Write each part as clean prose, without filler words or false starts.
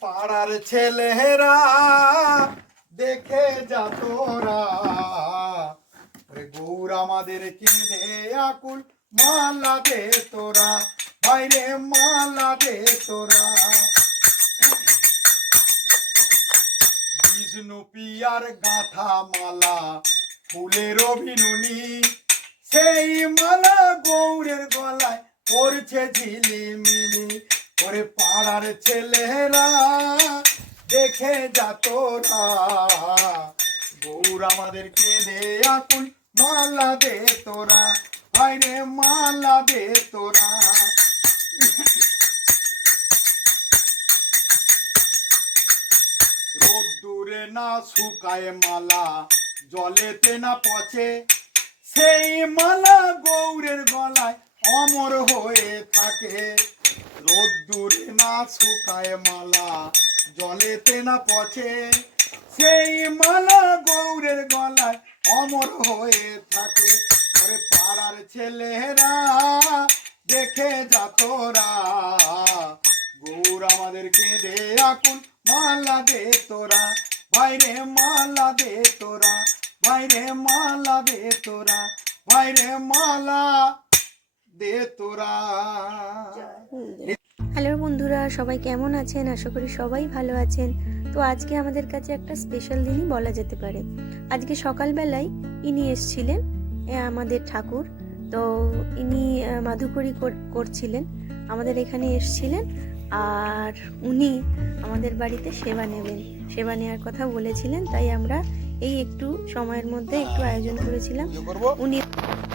পাড়ার ছেলেরা দেখে যা তোরা, ওরে গৌর আমাদের কেঁদে আকুল, মালা দে তোরা, বাইরে মালা দে তোরা। বিষ্ণু পিয়ার গাঁথা মালা ফুলের অভিনুনি, সেই মালা গৌরের গলায় করছে ঝিলিমিলি। ওরে পাড়ার ছেলেরা দেখে যা তোরা, গৌর আমাদের কেঁদে আকুল, মালা দে তোরা, বাইরে মালা দে তোরা। রোদ্দুরে না শুকায় মালা, জলেতে না পচে, সেই মালা গৌরের গলায় অমর হয়ে থাকে। রোদ্দুরে না শুকায় মালা, জলেতে না পচে, সেই মালা গৌরের গলায় অমর হয়ে থাকে। ওরে পাড়ার ছেলেরা দেখে যা তোরা, গৌর আমাদের কেঁদে আকুল, মালা দে তোরা, বাইরে মালা দে তোরা, বাইরে মালা দে তোরা, বাইরে মালা দে তোরা। হ্যালো বন্ধুরা, সবাই কেমন আছেন? আশা করি সবাই ভালো আছেন। তো আজকে আমাদের কাছে একটা স্পেশাল দিনই বলা যেতে পারে। আজকে সকালবেলায় ইনি এসছিলেন, আমাদের ঠাকুর। তো ইনি মাধুকরী করছিলেন, আমাদের এখানে এসছিলেন। আর উনি আমাদের বাড়িতে সেবা নেবেন, সেবা নেওয়ার কথা বলেছিলেন। তাই আমরা এই একটু সময়ের মধ্যে একটু আয়োজন করেছিলাম। উনি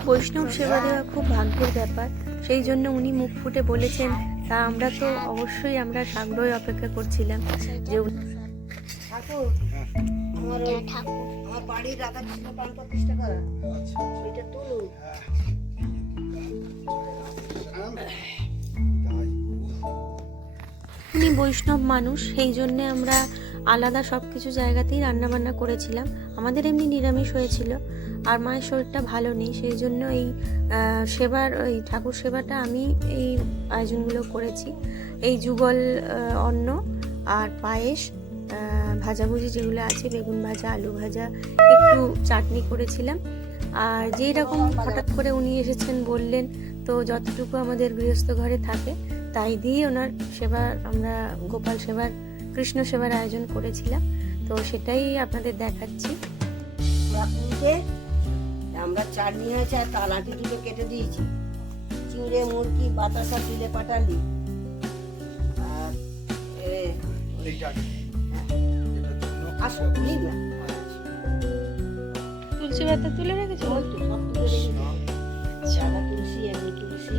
বৈষ্ণব সেবা দেওয়া খুব ভাগ্যের ব্যাপার, সেই জন্য উনি মুখ ফুটে বলেছেন। তা আমরা তো অবশ্যই আমরা সাগ্রহে অপেক্ষা করছিলাম যে ঠাকুর আমার বাড়ির রাখা ছিল প্রাণ প্রতিষ্ঠা করা, ওইটা তুলুন। উনি বৈষ্ণব মানুষ, সেই জন্যে আমরা আলাদা সব কিছু জায়গাতেই রান্নাবান্না করেছিলাম। আমাদের এমনি নিরামিষ হয়েছিল, আর মায়ের শরীরটা ভালো নেই, সেই জন্য এই সেবার ওই ঠাকুর সেবাটা আমি এই আয়োজনগুলো করেছি। এই যুগল অন্ন আর পায়েস, ভাজাভুজি যেগুলো আছে, বেগুন ভাজা, আলু ভাজা, একটু চাটনি করেছিলাম। আর যেই রকম হঠাৎ করে উনি এসেছেন বললেন, তো যতটুকু আমাদের গৃহস্থ ঘরে থাকে তাই দিয়ে ওনার সেবার, আমরা গোপাল সেবার, কৃষ্ণ সেবার আয়োজন করেছিলাম। তো সেটাই আপনাদের দেখাচ্ছি। আমরা চাটনি হয়েছে আর তালাটি দুটো কেটে দিয়েছি, চিংড়ে, মুরগি, বাতাসা, তিলে পাটালি, আর তুলসী পাতা তুলে রেখেছি, সব তুলে রেখেছি। সাদা তুলসী, এমনি তুলসী,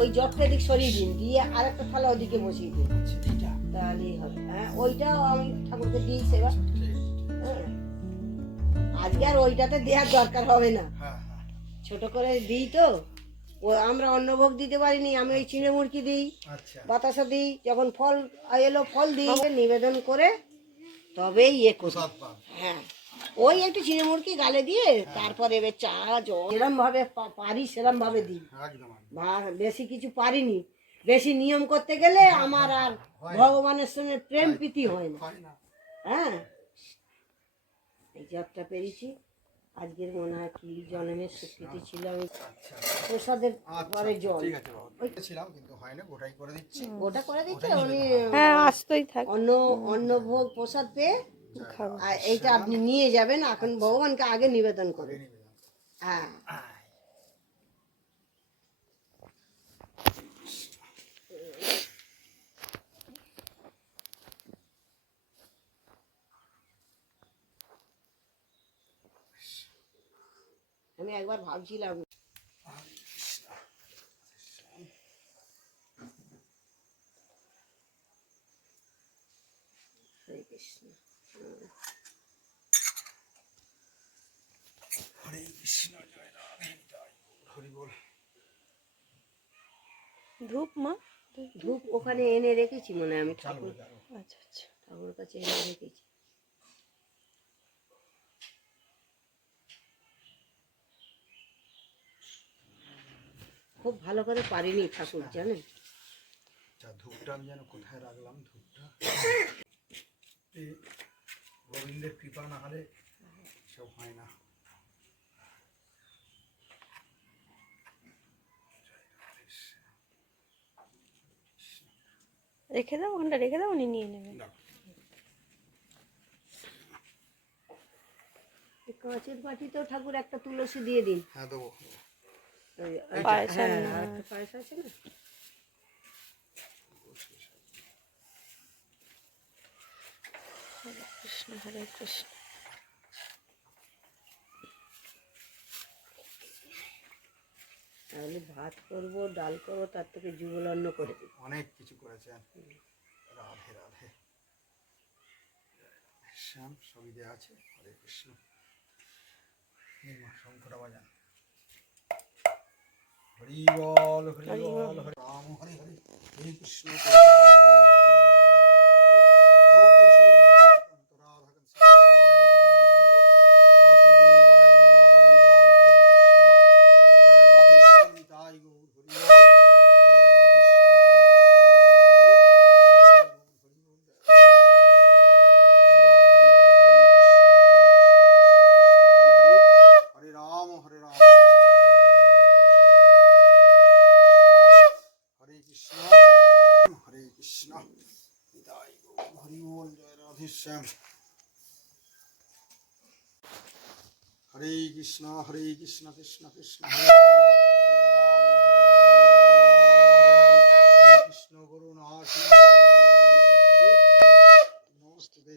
ওই জগটা দিক সরিয়ে দিন, দিয়ে আর একটা থালা ওদিকে বসিয়ে দিন, তাহলেই হবে। হ্যাঁ, ওইটাও আমি ঠাকুরকে দিই সেবা। হ্যাঁ, আজকে আর ওইটাতে দেওয়ার দরকার হবে না, ছোট করে দিই তো। ও আমরা অন্নভোগ দিতে পারিনি, আমি ওই চিড়ে মুরগি দিই, বাতাসা দিই, যখন ফল এলো ফল দিই, নিবেদন করে তবেই ইয়ে করি। হ্যাঁ, ওই একটু চিড়ে মুরগি গালে দিয়ে তারপরে এবার চা জল সেরম ভাবে পারি সেরম ভাবে দিই। বেশি কিছু পারিনি, বেশি নিয়ম করতে গেলে আমার আর ভগবানের সঙ্গে প্রেম প্রীতি হয় না। হ্যাঁ, এই জবটা পেরেছি। আজকের মনে হয় কি জনমের স্বীকৃতি ছিল, আমি প্রসাদের পরে জল গোটা করে দিচ্ছে উনি। অন্ন ভোগ প্রসাদ পেয়ে আর এইটা আপনি নিয়ে যাবেন, এখন ভগবানকে আগে নিবেদন করেন। হ্যাঁ, আমি একবার ভাবছিলাম হরে কৃষ্ণ, হরে কৃষ্ণ, জয় রাধে, জয় হরি বল। ধূপ মা, ধূপ ওখানে এনে রেখেছি মনে হয়, আমি ঠাকুর, আচ্ছা আচ্ছা, ঠাকুর কাছে এনে রেখেছি। খুব ভালো করে পারিনি ঠাকুর জানেন। আচ্ছা, ধূপটা আমি যেন কোথায় রাখলাম, ধূপটা এই গোবিন্দের কৃপা না হলে সব হয় না। রেখে দাও, ওখানটা রেখে দাও, উনি নিয়ে নেবেন। কাঁচের বাটিতেও ঠাকুর একটা তুলসী দিয়ে দিন। হ্যাঁ দেবো। পায়েস হ্যাঁ, আর না। আর একটা পায়েস আছে না। হরে কৃষ্ণ হরে কৃষ্ণ। তাহলে ভাত করব, ডাল করব, তার থেকে যুগল অন্ন করে দিই। অনেক কিছু করেছেন। রাধে রাধে শ্যাম, সবই দেওয়া আছে। হরে কৃষ্ণ। শঙ্করা বাজান। হরি বল হরি বল, হরে রাম হরে হরে, হরে কৃষ্ণ হরে কৃষ্ণ হরে কৃষ্ণ কৃষ্ণ কৃষ্ণ হরে হরে, হরে কৃষ্ণ করুণা নমস্তে।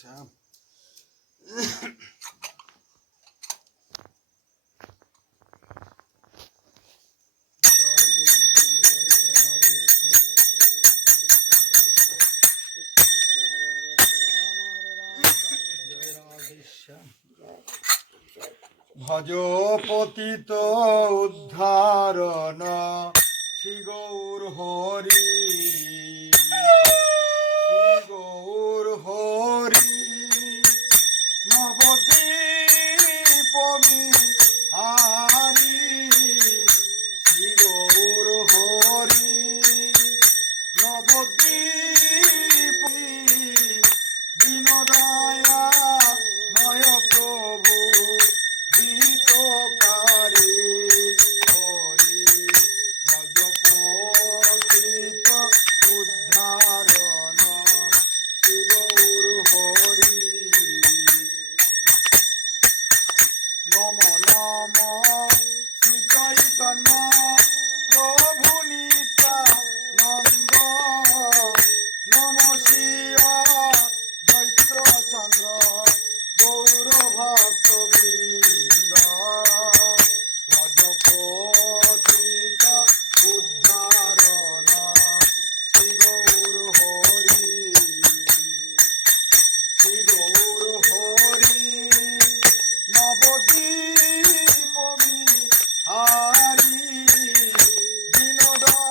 শ্যাম ভজ পতিত উদ্ধারণ শ্রী গৌর হরি, শ্রী গৌর হরি নবদ্বীপ বিহারি, শ্রী গৌর হরি নবদ্বীপ দীনদয়া নয় প্রভু গীতকারে হরি ভজ পতিত উদ্ধারণ শ্রী গৌর হরি। নম নম শ্রী চৈতন্য প্রভু নিত্যানন্দ, নম শিব দৈত্র চন্দ্র গৌর ভক্তবৃন্দ, ভজ পতিত উদ্ধারণ শ্রী গৌর হরি, শ্রী গৌর হরি নবদ্বীপ বিহারি দীনদয়া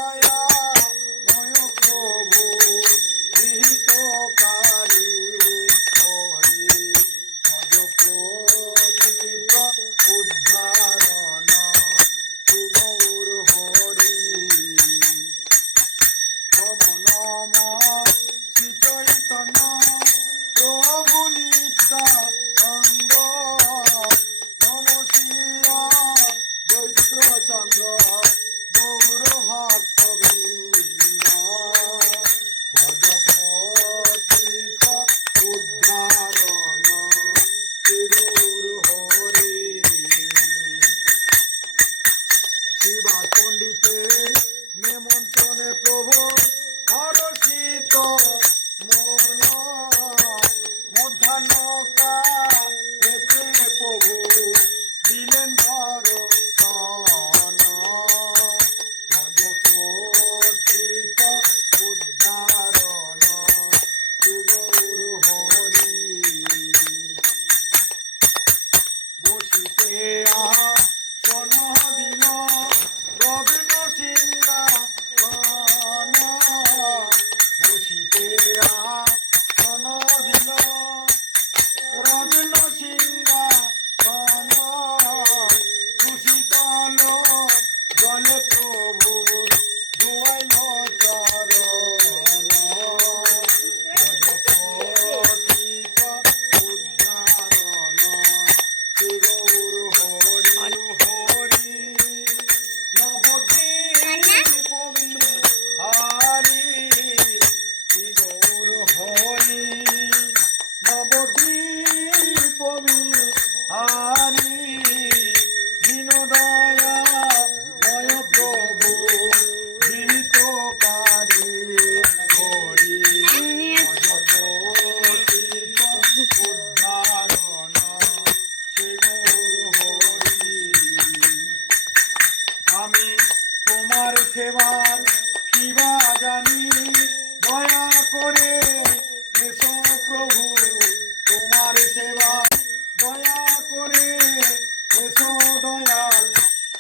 প্রভু ধুয়াইল চরণ ভজপতিত উদ্ধারণ শ্রী গৌর হরি হরি নবদ্বীপ হারি শ্রী গৌর হরি নবদ্বীপ হারি দীনদয়া দয় প্রভু হিতকারী হরি ভজপতিত উদ্ধারণ শ্রী গৌর হরি আমি তোমার সেবার কিবা জানি দয়া করে এসো প্রভু তোমার সেবা দয়া করে এসো দয়াল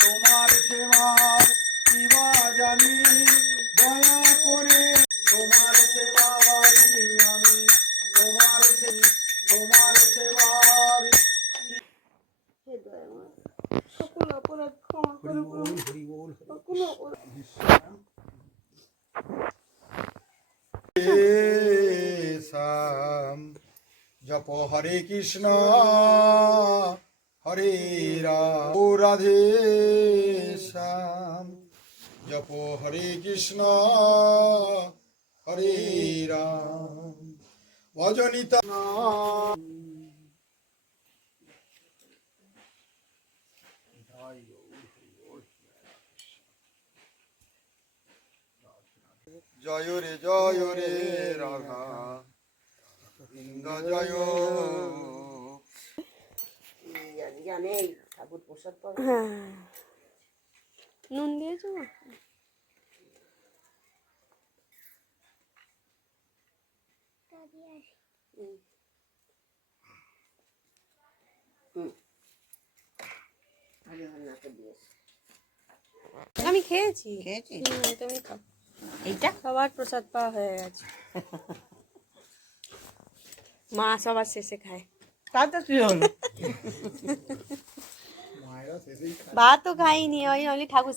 তোমার সেবা কিবা জানি দয়া করে তোমার সেবারি আমি তোমার সেবার হে দয়াময়, সকল অপরাধ ক্ষমা করো প্রভু। সকল অপরাধ শ্যাম জপ হরে কৃষ্ণ হরে রাম ও রাধে শ্যাম জপ হরে কৃষ্ণ হরে রাম ভজনিতা জয় রে রাধা বৃন্দ জয় জানে ঠাকুর প্রসাদ পাবে। হ্যাঁ, নুন দিয়েছো মা? আগে আমার নাকে দিয়েছে। আমি খেয়েছি। খেয়েছি? তুমি খাও। এইটা সবার প্রসাদ পাওয়া হয়ে গেছে। মা সবার শেষে খায়। তাতে কি হলো? মায়েরা শেষেই খায়। ভাতও খাইনি, ওই ঠাকুর